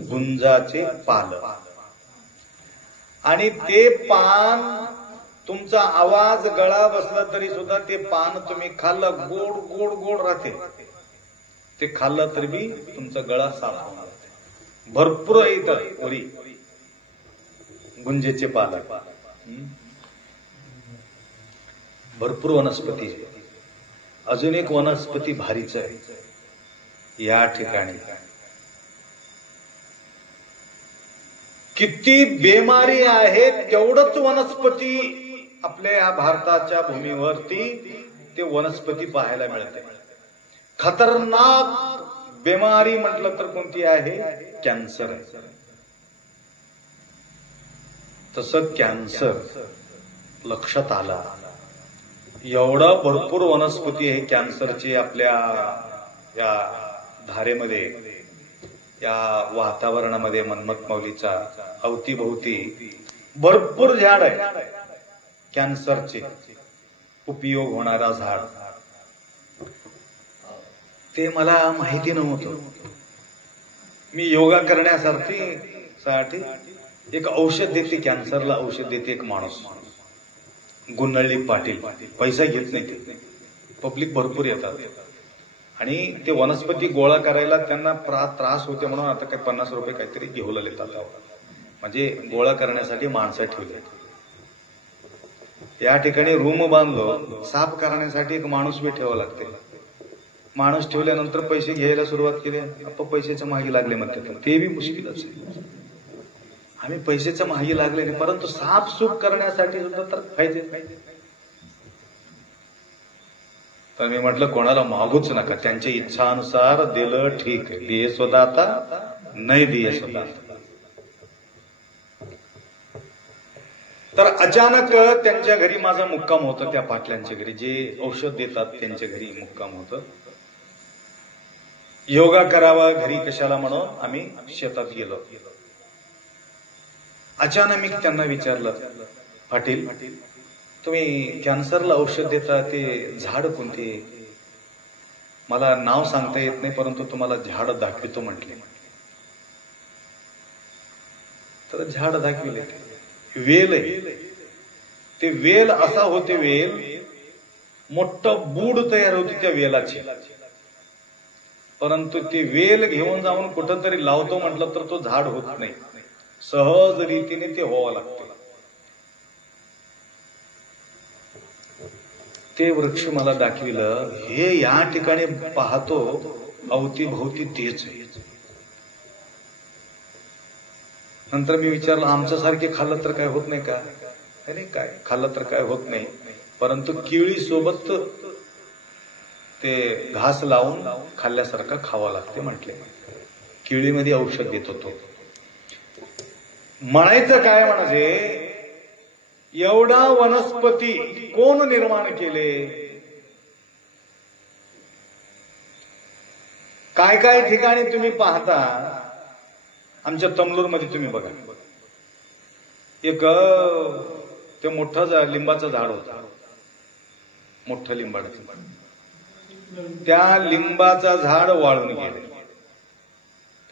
गुंजाचे पाल. आणि ते पान, तुमचा आवाज गळा बसला तरी सुद्धा ते पान तुम्ही खाल्लं, गोड गोड गोड राहते. ते खाल्लं तरी बी तुमचा गळा साफ होणार. भरपूर इथं ओरी गुंजेचे पाल. भरपूर वनस्पती. अजून एक वनस्पती भारीच आहे या ठिकाणी. किती बेमारी आहे तेवढंच वनस्पती आपल्या या भारताच्या भूमीवरती ते वनस्पती पाहायला मिळते. खतरनाक बेमारी म्हटलं तर कोणती आहे? कॅन्सर. तसं कॅन्सर लक्षात आला. एवढा भरपूर वनस्पती आहे कॅन्सरची आपल्या या धारेमध्ये, या वातावरणामध्ये. मन्मथ माऊलीचा अवतीभोवती भरपूर झाड आहे कॅन्सरचे उपयोग होणारा झाड. ते मला माहिती नव्हतं. मी योगा करण्यासाठी एक औषध देते, कॅन्सरला औषध देते एक माणूस, गुन्नळी पाटील. पैसा घेत नाही ते. पब्लिक भरपूर येतात आणि ते वनस्पती गोळा करायला त्यांना त्रास होते म्हणून आता काही 50 रुपये काहीतरी घेऊ लागले आता. म्हणजे गोळा करण्यासाठी माणसं ठेवले. या ठिकाणी रूम बांधलो, साफ करण्यासाठी एक माणूस बी ठेवावा लागते. माणूस ठेवल्यानंतर पैसे घ्यायला सुरुवात केली. आपण पैशाच्या मागे लागले म्हणतात, ते बी मुश्किलच आहे. आम्ही पैशाच्या मागे लागले नाही, परंतु साफसूफ करण्यासाठी सुद्धा तर पाहिजे. तर मी म्हटलं कोणाला मागूच नका, त्यांच्या इच्छानुसार दिलं ठीक आहे. दिये स्वतः आता नाही दिये स्वतः. तर अचानक त्यांच्या घरी माझा मुक्काम होता, त्या पाटल्यांच्या घरी, जे औषध देतात त्यांच्या घरी मुक्काम होतं. योगा करावा घरी कशाला म्हणून आम्ही शेतात गेलो. अचानक मी त्यांना विचारलं, पाटील तुम्ही कॅन्सरला औषध देता, ते झाड कोणते? मला नाव सांगता येत नाही, परंतु तुम्हाला झाड दाखवितो म्हटले. तर झाड दाखविले. वेल आहे ते. वेल असा होते, वेल मोठं बूड तयार होती त्या वेलाची. परंतु ती वेल घेऊन जाऊन कुठंतरी लावतो म्हटलं तर तो झाड होत नाही. सहज रीतीने ते व्हावं लागते. ते वृक्ष मला दाखविलं. हे या ठिकाणी पाहतो अवतीभोवती तेच आहे. नंतर मी विचारलं, आमच्यासारखे खाल्लं तर काय होत नाही का? अरे काय खाल्लं तर काय होत नाही, परंतु केळी सोबत ते घास लावून खाल्ल्यासारखं खावं लागते म्हटले. केळीमध्ये औषध देत होतो. म्हणायचं काय म्हणजे, एवढा वनस्पती कोण निर्माण केले? काय काय ठिकाणी तुम्ही पाहता. आमच्या तमलूरमध्ये तुम्ही बघा, एक ते मोठं लिंबाचं झाड होतं, मोठं लिंबाचं. त्या लिंबाचं झाड वाळून गेले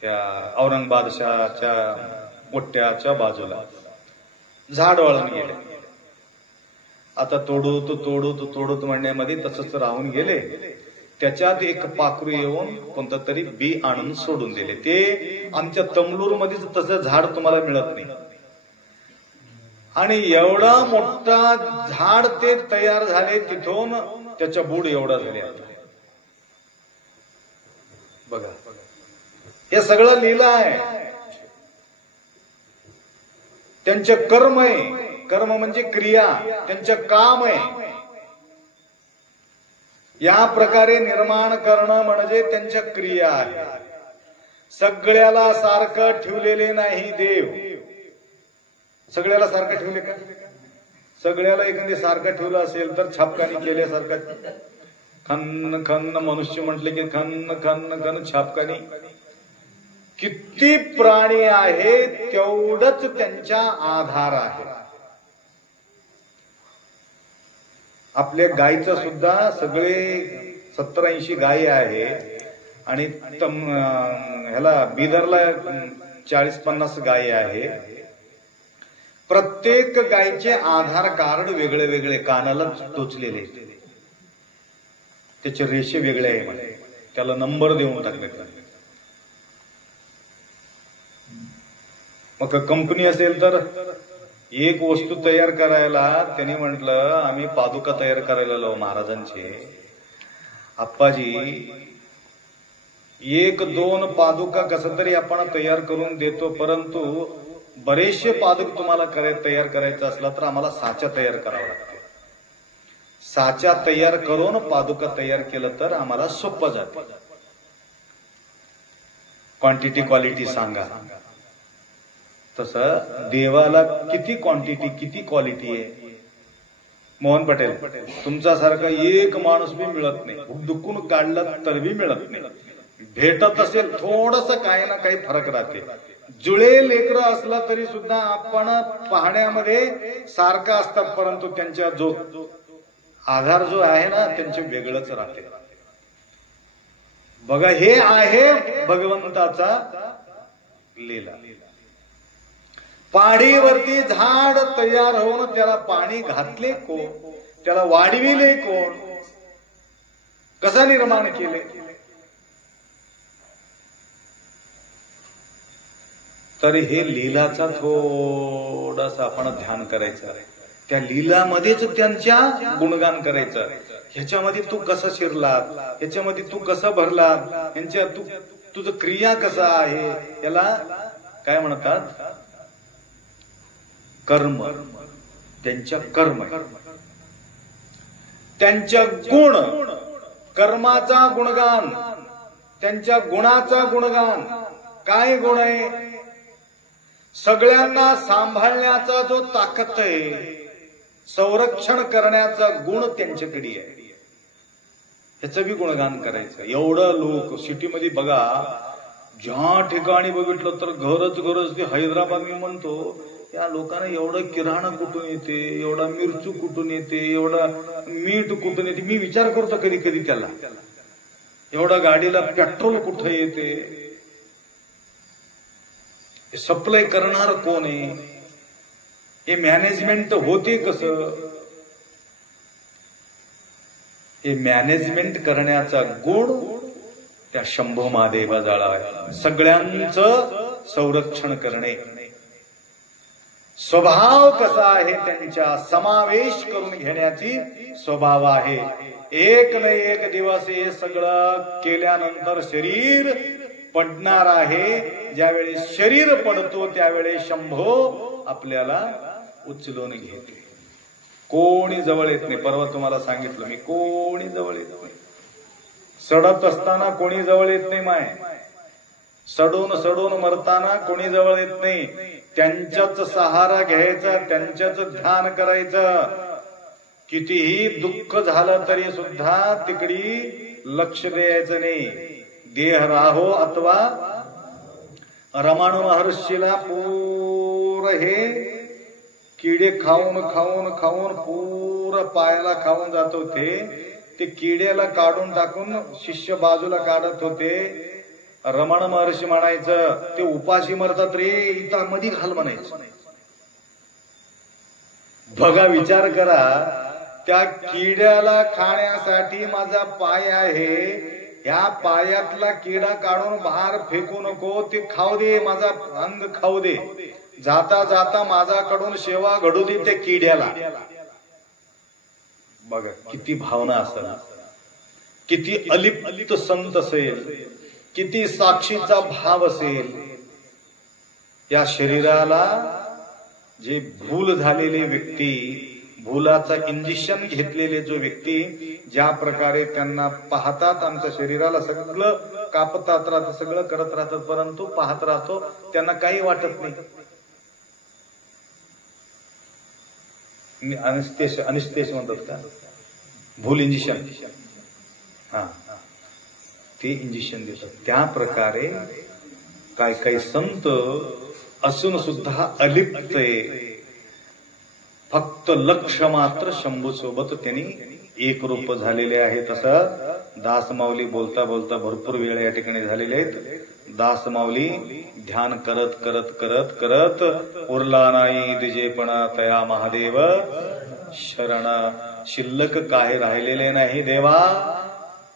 त्या औरंगाबादच्या मोठ्याच्या बाजूला. झाड वाळून गेले. आता तोडूत म्हणण्यामध्ये तसंच राहून गेले. त्याच्यात एक पाखरू येऊन कोणतं तरी बी आणून सोडून दिले. ते आमच्या तमलूरमध्येच तसं झाड तुम्हाला मिळत नाही. आणि एवढा मोठा झाड ते तयार झाले, तिथून त्याच्या बूड एवढा झाले. आता बघा, हे सगळं लीला आहे. त्यांचे कर्म आहे. कर्म म्हणजे क्रिया, त्यांचं काम आहे. या प्रकारे निर्माण करणं म्हणजे त्यांच्या क्रिया आहे. सगळ्याला सारखं ठेवलेले नाही देव. सगळ्याला सारखं ठेवले का? सगळ्याला एखादी सारखं ठेवलं असेल तर छापकानी केल्यासारखं. खन्न खन्न मनुष्य म्हटले की खन्न खन्न खन्न छापकानी. किती प्राणी आहेत तेवढंच त्यांच्या आधार आहे. आपल्या गायीचं सुद्धा सगळे 70-80 गायी आहे आणि ह्याला बिदरला 40-50 गायी आहे. प्रत्येक गायीचे आधार कार्ड वेगळे वेगळे, कानाला टोचलेले, त्याचे रेषे वेगळे आहे म्हणे, त्याला नंबर देऊन टाकले. मग कंपनी असेल तर एक वस्तू तयार करायला त्यांनी म्हटलं आम्ही पादुका तयार करायला लावू महाराजांचे. आप्पाजी 1-2 पादुका कसं तरी आपण तयार करून देतो, परंतु बरेचसे पादुक तुम्हाला तयार करायचं असला तर आम्हाला साचा तयार करावा लागते. साचा तयार करून पादुका तयार केलं तर आम्हाला सोपं जाते. क्वांटिटी क्वालिटी सांगा. तसं देवाला किती क्वांटिटी किती क्वालिटी आहे. मोहन पटेल, तुमच्यासारखा एक माणूस बी मिळत नाही, दुखून काढला तर बी मिळत नाही. भेटत असेल थोडस काही ना काही फरक राहते. जुळे लेकरं असला तरी सुद्धा आपण पाहण्यामध्ये सारखा असतात, परंतु त्यांच्या जो आधार जो आहे ना त्यांचे वेगळंच राहते. बघा, हे आहे भगवंताचा लीला. पाडीवरती झाड तयार होऊन त्याला पाणी घातले कोण, त्याला वाढविले कोण, कसं निर्माण केले. तरी हे लीलाचा थोडासा आपण ध्यान करायचं. त्या लीलामध्येच त्यांच्या गुणगान करायचं. ह्याच्यामध्ये तू कसं शिरला, ह्याच्यामध्ये तू कसं भरला, ह्यांच्या तुझं क्रिया कसं आहे, याला काय म्हणतात, कर्म. त्यांच्या कर्म, त्यांच्या गुण, कर्माचा गुणगान, त्यांच्या गुणाचा गुणगान. काय गुण आहे, सगळ्यांना सांभाळण्याचा जो ताकद आहे, संरक्षण करण्याचा गुण त्यांच्याकडे आहे. ह्याचं बी गुणगान करायचं. एवढं लोक सिटीमध्ये बघा, ज्या ठिकाणी बघितलं तर घरच ते हैदराबाद मी म्हणतो, या लोकांना एवढं किराणा कुठून येते, एवढा मिरचू कुठून येते, एवढा मीठ कुठून येते. मी विचार करतो कधी कधी त्याला, एवढा गाडीला पेट्रोल कुठं येते, सप्लाय करणार कोण आहे, हे मॅनेजमेंट होते कसं. हे मॅनेजमेंट करण्याचा गुण त्या शंभो महादेवाजवळ आहे. सगळ्यांचं संरक्षण करणे. स्वभाव कसा आहे त्यांच्या, समावेश करून घेण्याची स्वभाव आहे. एक न एक दिवस हे सगळं केल्यानंतर शरीर पडणार आहे. ज्यावेळी शरीर पडतो त्यावेळी शंभो आपल्याला उचलून घेते. कोणी जवळ येत नाही. परवा तुम्हाला सांगितलं मी, कोणी जवळ येत नाही. सडत असताना कोणी जवळ येत नाही. माय सडून मरताना कोणी जवळ येत नाही. त्यांच्याच सहारा घ्यायचा, त्यांच्याच ध्यान करायचं. कितीही दुःख झालं तरी सुद्धा तिकडी लक्ष द्यायचं नाही. देह राहो अथवा रमाणू महर्षीला पूर हे किडे खाऊन पूर पायाला खाऊन जात होते. ते किड्याला काढून टाकून शिष्य बाजूला काढत होते. रमण महर्षी म्हणायचं, ते उपाशी मरतात रे, इथं मध्ये घाल म्हणायचं. बघा, विचार करा, त्या किड्याला खाण्यासाठी माझा पाय आहे, या पायातला किडा काढून बाहेर फेकू नको, ते खाऊ दे, माझा अंग खाऊ दे, जाता जाता माझ्याकडून सेवा घडू दे त्या किड्याला. बघा किती भावना असेल, किती अलिप्त संत असेल, किती साक्षीचा भाव असेल. या शरीराला जे भूल झालेली व्यक्ती, भूलाचा इंजेक्शन घेतलेले जो व्यक्ती, ज्या प्रकारे त्यांना पाहतात, आमच्या शरीराला सगळं कापतात राहतं, सगळं करत राहतात, परंतु पाहत राहतो, त्यांना काही वाटत नाही. अनिस्तेश म्हणतात का, भूल इंजेक्शन, हा, ते इंजेक्शन देतात. त्या प्रकारे काही संत असून सुद्धा अलिप्त आहे. फक्त लक्ष मात्र शंभू सोबत त्यांनी एक रूप झालेले आहे. तसं दासमाऊली बोलता बोलता भरपूर वेळ या ठिकाणी झालेले आहेत. दासमाऊली ध्यान करत करत करत करत उरला नाही दिजेपणा तया महादेव शरण. शिल्लक काही राहिलेले नाही देवा,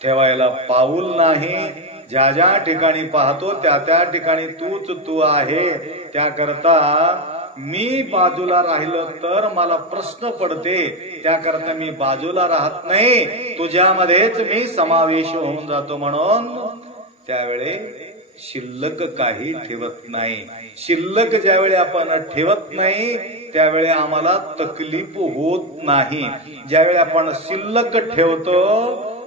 ठेवायला पाऊल नाही. ज्या ज्या ठिकाणी पाहतो त्या त्या ठिकाणी तूच तू आहे. त्याकरता मी बाजूला राहिलो तर मला प्रश्न पडते, त्याकरता मी बाजूला राहत नाही, तुझ्यामध्येच मी समावेश होऊन जातो. म्हणून त्यावेळी शिल्लक काही ठेवत नाही. शिल्लक ज्यावेळी आपण ठेवत नाही त्यावेळी आम्हाला तकलीफ होत नाही. ज्यावेळी आपण शिल्लक ठेवतो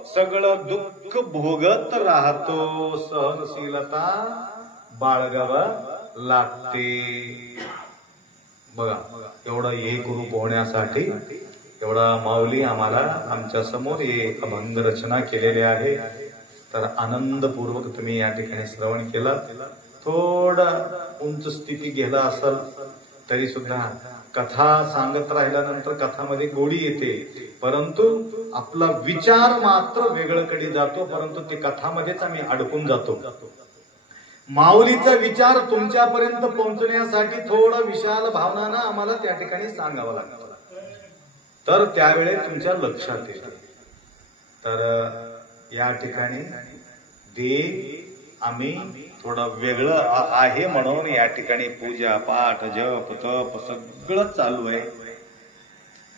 सगळं दुःख भोगत राहतो, सहनशीलता बाळगावा लागते. बघा एवढं एक रूप होण्यासाठी एवढा माऊली आम्हाला आमच्या समोर एक अभंग रचना केलेली आहे. तर आनंदपूर्वक तुम्ही या ठिकाणी श्रवण केलं. थोडं उंच स्थिती गेला असेल तरी सुद्धा कथा सांगत राहिल्यानंतर कथामध्ये गोडी येते, परंतु आपला विचार मात्र वेगळीकडे जातो, परंतु ते कथामध्येच आम्ही अडकून जातो. माऊलीचा विचार तुमच्यापर्यंत पोहोचण्यासाठी थोडं विशाल भावनानं आम्हाला त्या ठिकाणी सांगावं लागतं, तर त्यावेळे तुमच्या लक्षात येते. तर या ठिकाणी आम्ही थोडं वेगळं आहे म्हणून या ठिकाणी पूजा पाठ जप तप सगळं चालू आहे.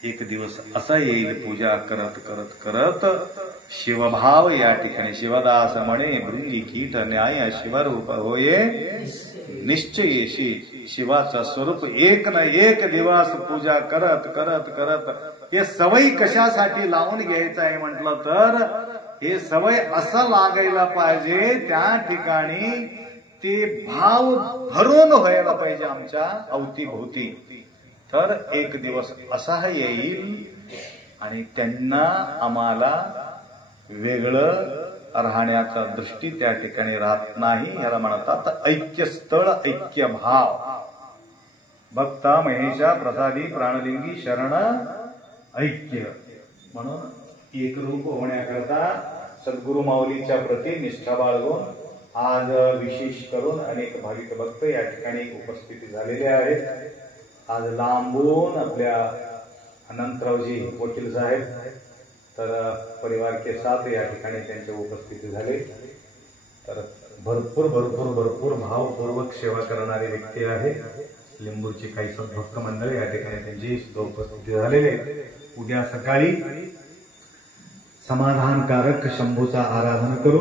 एक दिवस असा येईल पूजा करत करत करत शिवभाव या ठिकाणी शिवदास म्हणे भृंगी कीट न्याय शिवरूप होये निश्चयेशी. शिवाचं स्वरूप एक न एक दिवस पूजा करत करत करत हे सवय कशासाठी लावून घ्यायचं आहे म्हटलं तर हे सवय असं लागायला पाहिजे, त्या ठिकाणी ते भाव भरून व्हायला पाहिजे आमच्या अवतीभोवती. तर एक दिवस असा येईल आणि त्यांना आम्हाला वेगळं राहण्याचा दृष्टी त्या ठिकाणी राहत नाही. याला म्हणतात ऐक्यस्थळ ऐक्य भाव. भक्ता महेशा प्रसादी प्राणलिंगी शरण ऐक्य. म्हणून एकरूप होण्याकरता सद्गुरु माऊलीच्या प्रती निष्ठा बाळगून आज विशेष करून अनेक भाविक भक्त या ठिकाणी उपस्थित झालेले आहेत. आज लांबून आपल्या अनंतरावजी वकील साहेब तर परिवार के साथ या ठिकाणी त्यांचे उपस्थित झाले. तर भरपूर भरपूर भरपूर भावपूर्वक सेवा करणारे व्यक्ती आहे. लिंबूरची काही भक्त मंडळी या ठिकाणी त्यांची उपस्थित झालेले. उद्या सकाळी समाधानकारक शंभूचा आराधना करू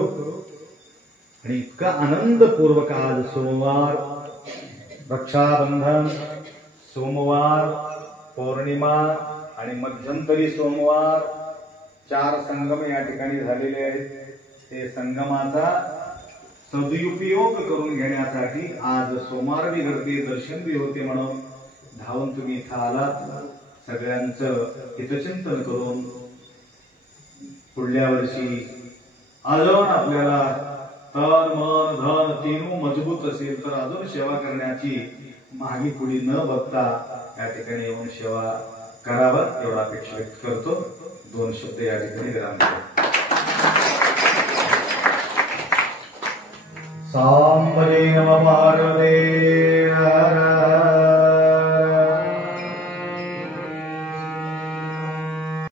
आणि इतका आनंदपूर्वक आज सोमवार रक्षाबंधन, सोमवार पौर्णिमा आणि मध्यंतरी सोमवार 4 संगम या ठिकाणी झालेले आहेत. ते संगमाचा सदुपयोग करून घेण्यासाठी आज सोमवार बी गर्दी दर्शन बी होते म्हणून धावून तुम्ही इथं आलात. सगळ्यांचं हितचिंतन करून पुढल्या वर्षी अजून आपल्याला तन मन धन तीनू मजबूत असेल तर अजून सेवा करण्याची मागे पुढे न बघता या ठिकाणी येऊन सेवा करावं एवढा अपेक्षा व्यक्त करतो. 2 शब्द या ठिकाणी विराम देतो. सांबरे नमः पार्वते